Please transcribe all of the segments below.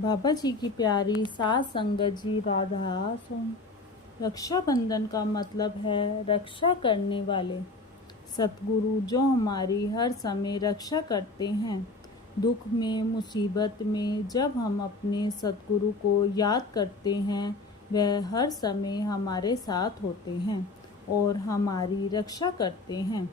बाबा जी की प्यारी सात संगत जी राधा सुन। रक्षाबंधन का मतलब है रक्षा करने वाले सतगुरु, जो हमारी हर समय रक्षा करते हैं। दुख में, मुसीबत में जब हम अपने सतगुरु को याद करते हैं, वह हर समय हमारे साथ होते हैं और हमारी रक्षा करते हैं।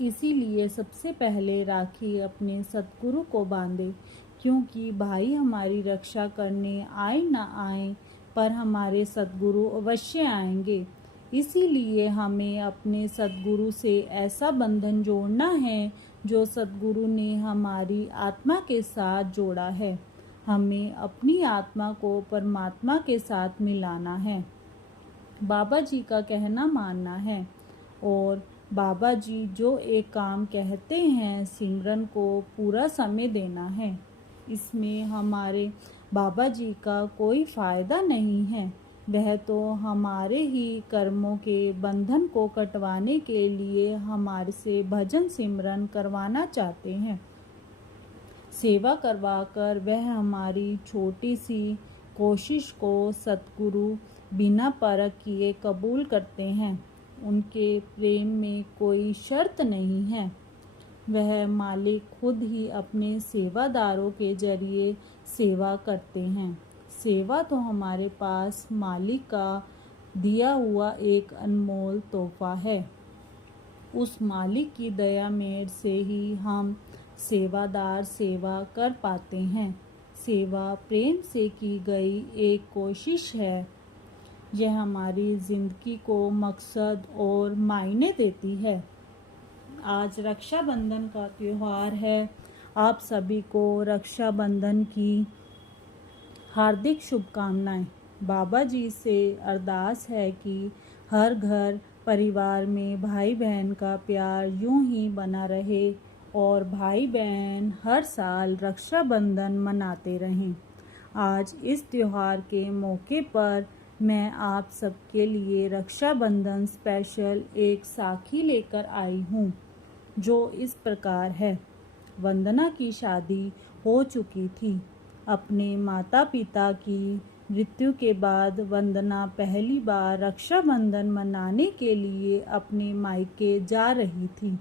इसीलिए सबसे पहले राखी अपने सतगुरु को बांधे, क्योंकि भाई हमारी रक्षा करने आए ना आए, पर हमारे सतगुरु अवश्य आएंगे। इसीलिए हमें अपने सतगुरु से ऐसा बंधन जोड़ना है जो सतगुरु ने हमारी आत्मा के साथ जोड़ा है। हमें अपनी आत्मा को परमात्मा के साथ मिलाना है, बाबा जी का कहना मानना है। और बाबा जी जो एक काम कहते हैं, सिमरन को पूरा समय देना है। इसमें हमारे बाबा जी का कोई फायदा नहीं है। वह तो हमारे ही कर्मों के बंधन को कटवाने के लिए हमारे से भजन सिमरन करवाना चाहते हैं। सेवा करवाकर वह हमारी छोटी सी कोशिश को सतगुरु बिना परख किए कबूल करते हैं। उनके प्रेम में कोई शर्त नहीं है। वह मालिक खुद ही अपने सेवादारों के जरिए सेवा करते हैं। सेवा तो हमारे पास मालिक का दिया हुआ एक अनमोल तोहफा है। उस मालिक की दया मेहर से ही हम सेवादार सेवा कर पाते हैं। सेवा प्रेम से की गई एक कोशिश है। यह हमारी जिंदगी को मकसद और मायने देती है। आज रक्षाबंधन का त्योहार है। आप सभी को रक्षाबंधन की हार्दिक शुभकामनाएं। बाबा जी से अरदास है कि हर घर परिवार में भाई बहन का प्यार यूं ही बना रहे और भाई बहन हर साल रक्षाबंधन मनाते रहें। आज इस त्योहार के मौके पर मैं आप सबके लिए रक्षाबंधन स्पेशल एक साखी लेकर आई हूँ, जो इस प्रकार है। वंदना की शादी हो चुकी थी। अपने माता पिता की मृत्यु के बाद वंदना पहली बार रक्षाबंधन मनाने के लिए अपने मायके जा रही थी।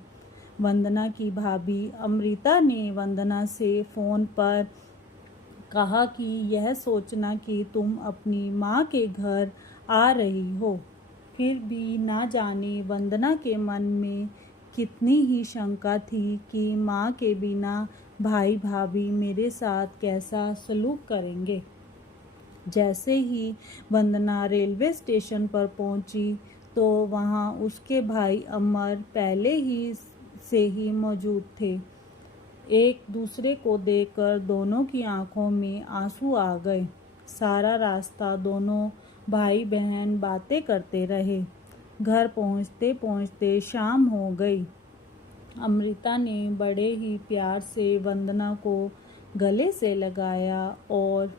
वंदना की भाभी अमृता ने वंदना से फ़ोन पर कहा कि यह सोचना कि तुम अपनी माँ के घर आ रही हो। फिर भी ना जाने वंदना के मन में कितनी ही शंका थी कि माँ के बिना भाई भाभी मेरे साथ कैसा सलूक करेंगे। जैसे ही वंदना रेलवे स्टेशन पर पहुंची तो वहां उसके भाई अमर पहले ही से ही मौजूद थे। एक दूसरे को देखकर दोनों की आंखों में आंसू आ गए। सारा रास्ता दोनों भाई बहन बातें करते रहे। घर पहुंचते पहुंचते शाम हो गई। अमृता ने बड़े ही प्यार से वंदना को गले से लगाया और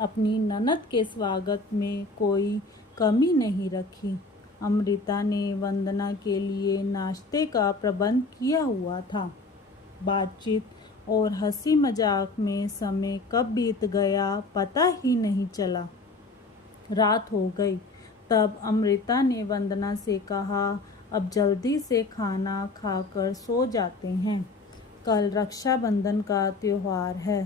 अपनी ननद के स्वागत में कोई कमी नहीं रखी। अमृता ने वंदना के लिए नाश्ते का प्रबंध किया हुआ था। बातचीत और हंसी मजाक में समय कब बीत गया पता ही नहीं चला। रात हो गई। तब अमृता ने वंदना से कहा, अब जल्दी से खाना खाकर सो जाते हैं। कल रक्षाबंधन का त्योहार है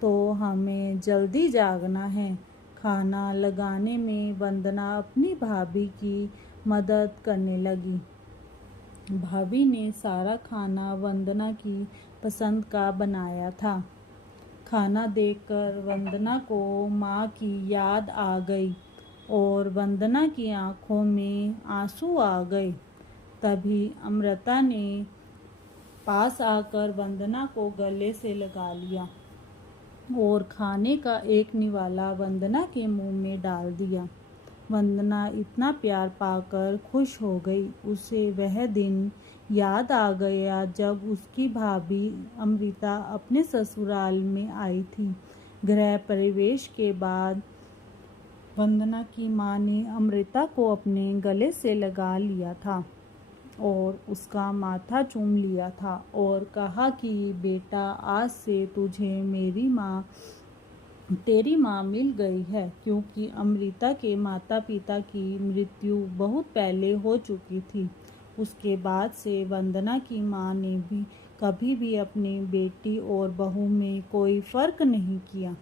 तो हमें जल्दी जागना है। खाना लगाने में वंदना अपनी भाभी की मदद करने लगी। भाभी ने सारा खाना वंदना की पसंद का बनाया था। खाना देखकर वंदना को माँ की याद आ गई और वंदना की आंखों में आंसू आ गए। तभी अमृता ने पास आकर वंदना को गले से लगा लिया और खाने का एक निवाला वंदना के मुंह में डाल दिया। वंदना इतना प्यार पाकर खुश हो गई। उसे वह दिन याद आ गया जब उसकी भाभी अमृता अपने ससुराल में आई थी। गृह प्रवेश के बाद वंदना की माँ ने अमृता को अपने गले से लगा लिया था और उसका माथा चूम लिया था और कहा कि बेटा, आज से तुझे मेरी माँ तेरी माँ मिल गई है, क्योंकि अमृता के माता पिता की मृत्यु बहुत पहले हो चुकी थी। उसके बाद से वंदना की माँ ने भी कभी भी अपनी बेटी और बहू में कोई फर्क नहीं किया।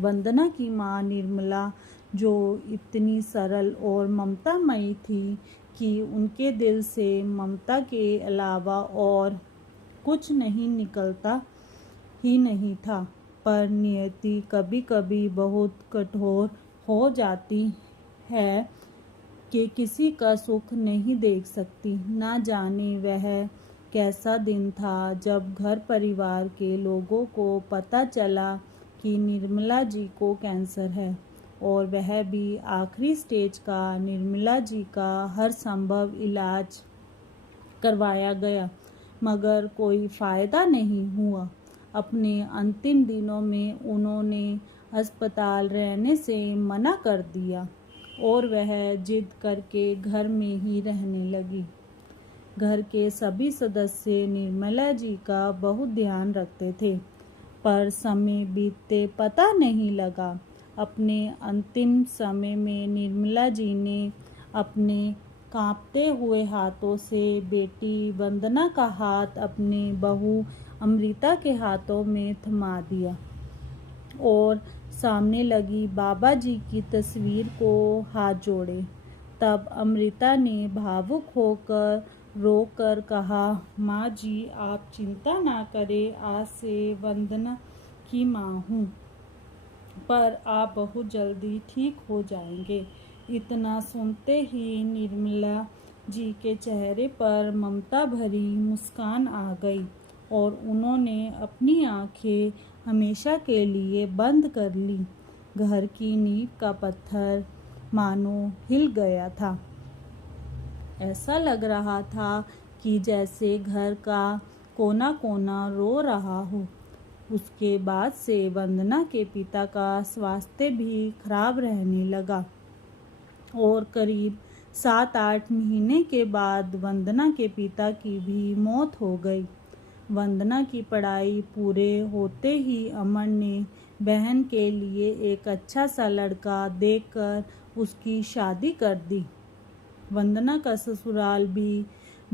वंदना की माँ निर्मला, जो इतनी सरल और ममतामयी थी कि उनके दिल से ममता के अलावा और कुछ नहीं निकलता ही नहीं था, पर नियति कभी कभी बहुत कठोर हो जाती है कि किसी का सुख नहीं देख सकती। ना जाने वह कैसा दिन था जब घर परिवार के लोगों को पता चला कि निर्मला जी को कैंसर है, और वह भी आखिरी स्टेज का। निर्मला जी का हर संभव इलाज करवाया गया, मगर कोई फायदा नहीं हुआ। अपने अंतिम दिनों में उन्होंने अस्पताल रहने से मना कर दिया और वह जिद करके घर में ही रहने लगी। घर के सभी सदस्य निर्मला जी का बहुत ध्यान रखते थे, पर समय बीतते पता नहीं लगा। अपने अंतिम समय में निर्मला जी ने अपने कांपते हुए हाथों से बेटी वंदना का हाथ अपने बहू अमृता के हाथों में थमा दिया और सामने लगी बाबा जी की तस्वीर को हाथ जोड़े। तब अमृता ने भावुक होकर रोकर कहा, माँ जी, आप चिंता ना करें, आज से वंदना की माँ हूँ, पर आप बहुत जल्दी ठीक हो जाएंगे। इतना सुनते ही निर्मला जी के चेहरे पर ममता भरी मुस्कान आ गई और उन्होंने अपनी आंखें हमेशा के लिए बंद कर ली। घर की नींव का पत्थर मानो हिल गया था। ऐसा लग रहा था कि जैसे घर का कोना कोना रो रहा हो। उसके बाद से वंदना के पिता का स्वास्थ्य भी खराब रहने लगा और करीब 7-8 महीने के बाद वंदना के पिता की भी मौत हो गई। वंदना की पढ़ाई पूरे होते ही अमन ने बहन के लिए एक अच्छा सा लड़का देखकर उसकी शादी कर दी। वंदना का ससुराल भी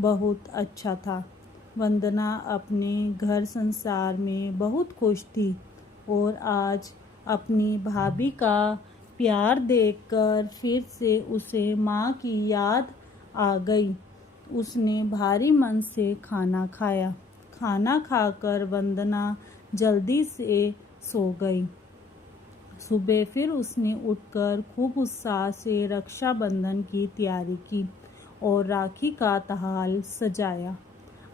बहुत अच्छा था। वंदना अपने घर संसार में बहुत खुश थी और आज अपनी भाभी का प्यार देखकर फिर से उसे माँ की याद आ गई। उसने भारी मन से खाना खाया। खाना खाकर वंदना जल्दी से सो गई। सुबह फिर उसने उठकर खूब उत्साह से रक्षाबंधन की तैयारी की और राखी का ताल सजाया।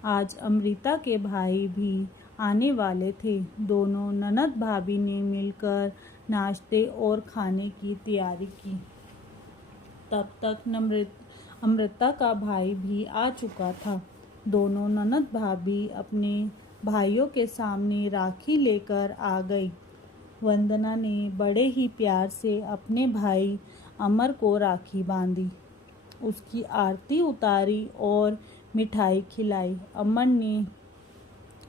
आज अमृता के भाई भी आने वाले थे। दोनों ननद भाभी ने मिलकर नाश्ते और खाने की तैयारी की। तब तक अमृता का भाई भी आ चुका था। दोनों ननद भाभी अपने भाइयों के सामने राखी लेकर आ गई। वंदना ने बड़े ही प्यार से अपने भाई अमर को राखी बांधी, उसकी आरती उतारी और मिठाई खिलाई। अमन ने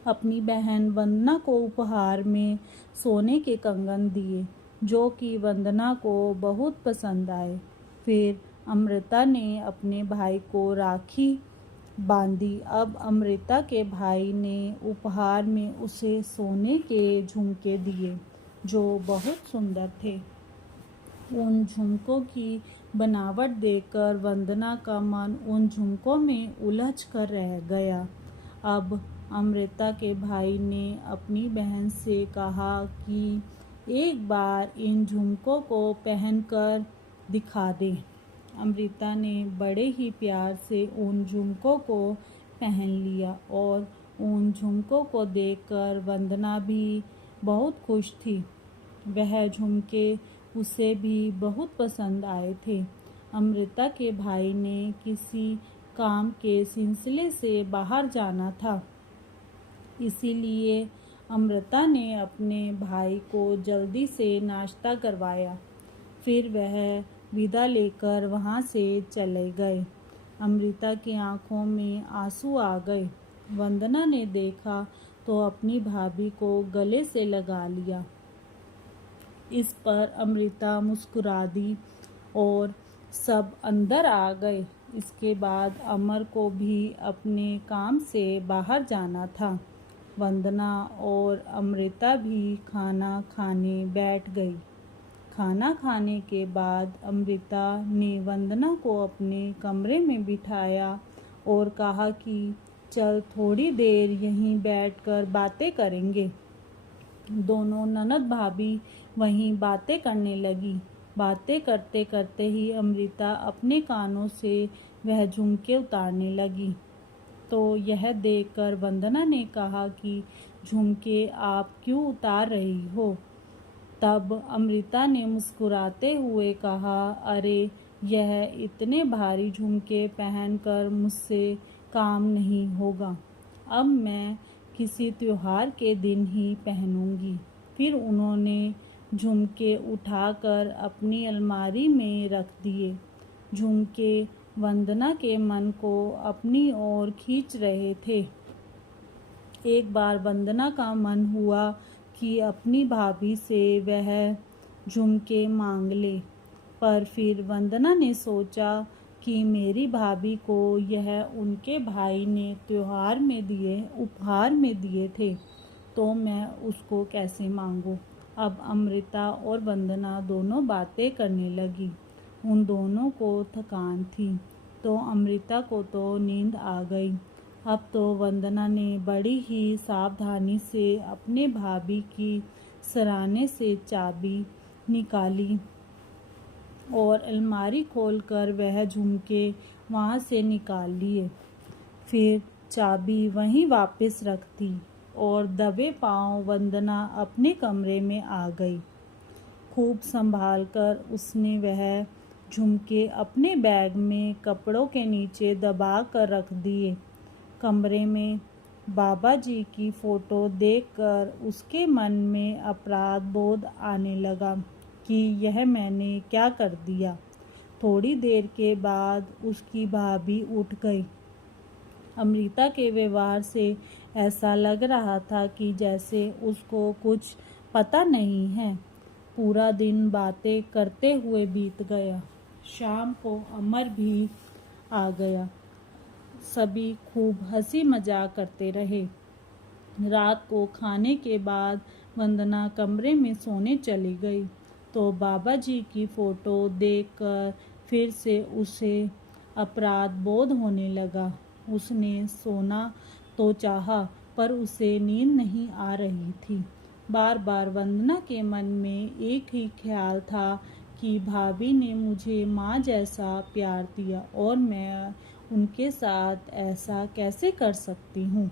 अपनी बहन वंदना को उपहार में सोने के कंगन दिए, जो कि वंदना को बहुत पसंद आए। फिर अमृता ने अपने भाई को राखी बांधी। अब अमृता के भाई ने उपहार में उसे सोने के झुमके दिए, जो बहुत सुंदर थे। उन झुमकों की बनावट देखकर वंदना का मन उन झुमकों में उलझ कर रह गया। अब अमृता के भाई ने अपनी बहन से कहा कि एक बार इन झुमकों को पहनकर दिखा दे। अमृता ने बड़े ही प्यार से उन झुमकों को पहन लिया और उन झुमकों को देखकर वंदना भी बहुत खुश थी। वह झुमके उसे भी बहुत पसंद आए थे। अमृता के भाई ने किसी काम के सिलसिले से बाहर जाना था, इसीलिए अमृता ने अपने भाई को जल्दी से नाश्ता करवाया। फिर वह विदा लेकर वहाँ से चले गए। अमृता की आंखों में आंसू आ गए। वंदना ने देखा तो अपनी भाभी को गले से लगा लिया इस पर अमृता मुस्कुरा दी और सब अंदर आ गए। इसके बाद अमर को भी अपने काम से बाहर जाना था। वंदना और अमृता भी खाना खाने बैठ गई। खाना खाने के बाद अमृता ने वंदना को अपने कमरे में बिठाया और कहा कि चल थोड़ी देर यहीं बैठकर बातें करेंगे। दोनों ननद भाभी वहीं बातें करने लगी। बातें करते करते ही अमृता अपने कानों से वह झुमके उतारने लगी। तो यह देखकर वंदना ने कहा कि झुमके आप क्यों उतार रही हो? तब अमृता ने मुस्कुराते हुए कहा, अरे यह इतने भारी झुमके पहनकर मुझसे काम नहीं होगा। अब मैं किसी त्योहार के दिन ही पहनूंगी। फिर उन्होंने झुमके उठाकर अपनी अलमारी में रख दिए। झुमके वंदना के मन को अपनी ओर खींच रहे थे। एक बार वंदना का मन हुआ कि अपनी भाभी से वह झुमके मांग ले, पर फिर वंदना ने सोचा कि मेरी भाभी को यह उनके भाई ने उपहार में दिए थे, तो मैं उसको कैसे मांगूं। अब अमृता और वंदना दोनों बातें करने लगी। उन दोनों को थकान थी, तो अमृता को तो नींद आ गई। अब तो वंदना ने बड़ी ही सावधानी से अपने भाभी की सराने से चाबी निकाली और अलमारी खोलकर वह झुमके वहां से निकाल लिए। फिर चाबी वहीं वापस रख दी और दबे पांव वंदना अपने कमरे में आ गई। खूब संभाल कर उसने वह झुमके अपने बैग में कपड़ों के नीचे दबा कर रख दिए। कमरे में बाबा जी की फोटो देखकर उसके मन में अपराध बोध आने लगा कि यह मैंने क्या कर दिया। थोड़ी देर के बाद उसकी भाभी उठ गई। अमृता के व्यवहार से ऐसा लग रहा था कि जैसे उसको कुछ पता नहीं है। पूरा दिन बातें करते हुए बीत गया। शाम को अमर भी आ गया। सभी खूब हंसी मजाक करते रहे। रात को खाने के बाद वंदना कमरे में सोने चली गई तो बाबा जी की फोटो देखकर फिर से उसे अपराध बोध होने लगा। उसने सोना तो चाहा, पर उसे नींद नहीं आ रही थी। बार बार वंदना के मन में एक ही ख्याल था कि भाभी ने मुझे माँ जैसा प्यार दिया और मैं उनके साथ ऐसा कैसे कर सकती हूँ।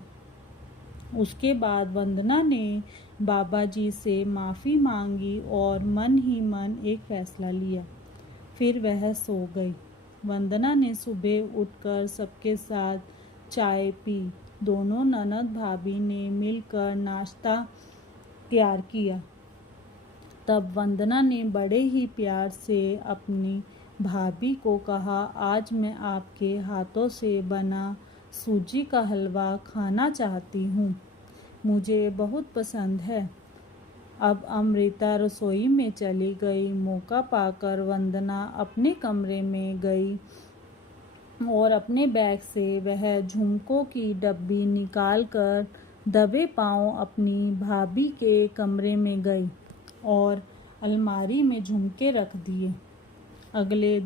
उसके बाद वंदना ने बाबा जी से माफ़ी मांगी और मन ही मन एक फैसला लिया। फिर वह सो गई। वंदना ने सुबह उठकर सबके साथ चाय पी। दोनों ननद भाभी ने मिलकर नाश्ता तैयार किया। तब वंदना ने बड़े ही प्यार से अपनी भाभी को कहा, आज मैं आपके हाथों से बना सूजी का हलवा खाना चाहती हूँ, मुझे बहुत पसंद है। अब अमृता रसोई में चली गई। मौका पाकर वंदना अपने कमरे में गई और अपने बैग से वह झुमकों की डब्बी निकालकर दबे पांव अपनी भाभी के कमरे में गई और अलमारी में झुमके रख दिए। अगले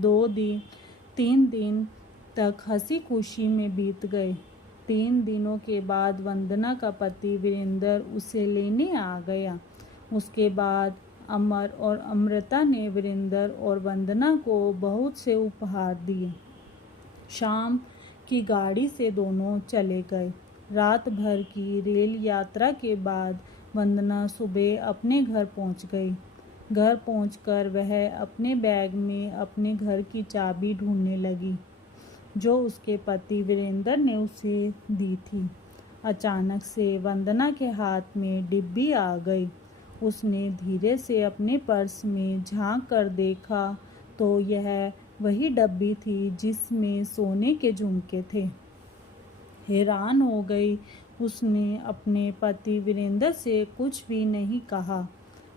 3 दिन तक हंसी खुशी में बीत गए। 3 दिनों के बाद वंदना का पति वीरेंद्र उसे लेने आ गया। उसके बाद अमर और अमृता ने वीरेंद्र और वंदना को बहुत से उपहार दिए। शाम की गाड़ी से दोनों चले गए। रात भर की रेल यात्रा के बाद वंदना सुबह अपने घर पहुंच गई। घर पहुंचकर वह अपने बैग में अपने घर की चाबी ढूंढने लगी, जो उसके पति वीरेंद्र ने उसे दी थी। अचानक से वंदना के हाथ में डिब्बी आ गई। उसने धीरे से अपने पर्स में झांक कर देखा तो यह वही डब्बी थी जिसमें सोने के झुमके थे। हैरान हो गई। उसने अपने पति वीरेंद्र से कुछ भी नहीं कहा।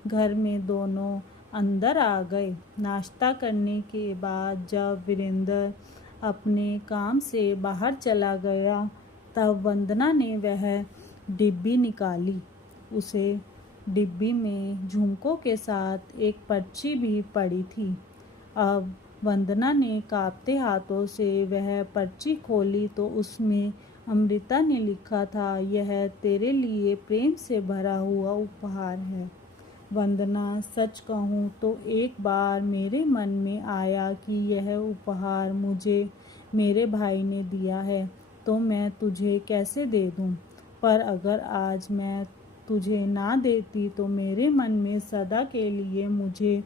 घर में दोनों अंदर आ गए। नाश्ता करने के बाद जब वीरेंद्र अपने काम से बाहर चला गया तब वंदना ने वह डिब्बी निकाली। उसे डिब्बी में झुमकों के साथ एक पर्ची भी पड़ी थी। अब वंदना ने कांपते हाथों से वह पर्ची खोली तो उसमें अमृता ने लिखा था, यह तेरे लिए प्रेम से भरा हुआ उपहार है। वंदना, सच कहूँ तो एक बार मेरे मन में आया कि यह उपहार मुझे मेरे भाई ने दिया है तो मैं तुझे कैसे दे दूँ, पर अगर आज मैं तुझे ना देती तो मेरे मन में सदा के लिए मुझे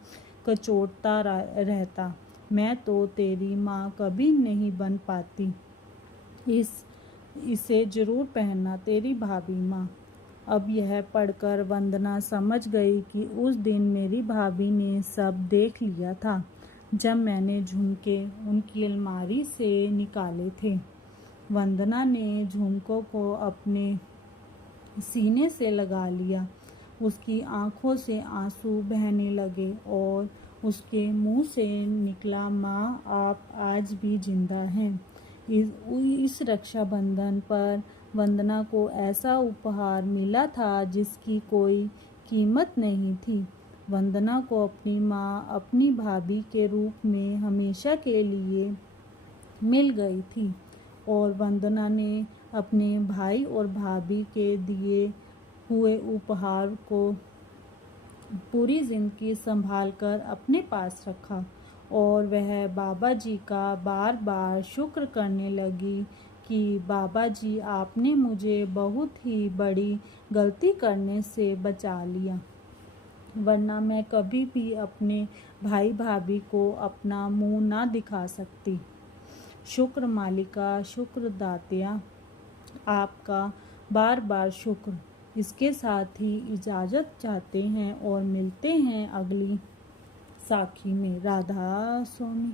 कचोटता रहता। मैं तो तेरी माँ कभी नहीं बन पाती। इसे जरूर पहनना, तेरी भाभी माँ। अब यह पढ़कर वंदना समझ गई कि उस दिन मेरी भाभी ने सब देख लिया था जब मैंने झुमके उनकी अलमारी से निकाले थे। वंदना ने झुमकों को अपने सीने से लगा लिया। उसकी आंखों से आंसू बहने लगे और उसके मुंह से निकला, माँ आप आज भी जिंदा हैं। इस रक्षाबंधन पर वंदना को ऐसा उपहार मिला था जिसकी कोई कीमत नहीं थी। वंदना को अपनी माँ अपनी भाभी के रूप में हमेशा के लिए मिल गई थी और वंदना ने अपने भाई और भाभी के दिए हुए उपहार को पूरी जिंदगी संभाल कर अपने पास रखा और वह बाबा जी का बार बार शुक्र करने लगी कि बाबा जी आपने मुझे बहुत ही बड़ी गलती करने से बचा लिया, वरना मैं कभी भी अपने भाई भाभी को अपना मुंह ना दिखा सकती। शुक्र मालिका, शुक्र दातिया, आपका बार बार शुक्र। इसके साथ ही इजाज़त चाहते हैं और मिलते हैं अगली साखी में। राधा स्वामी।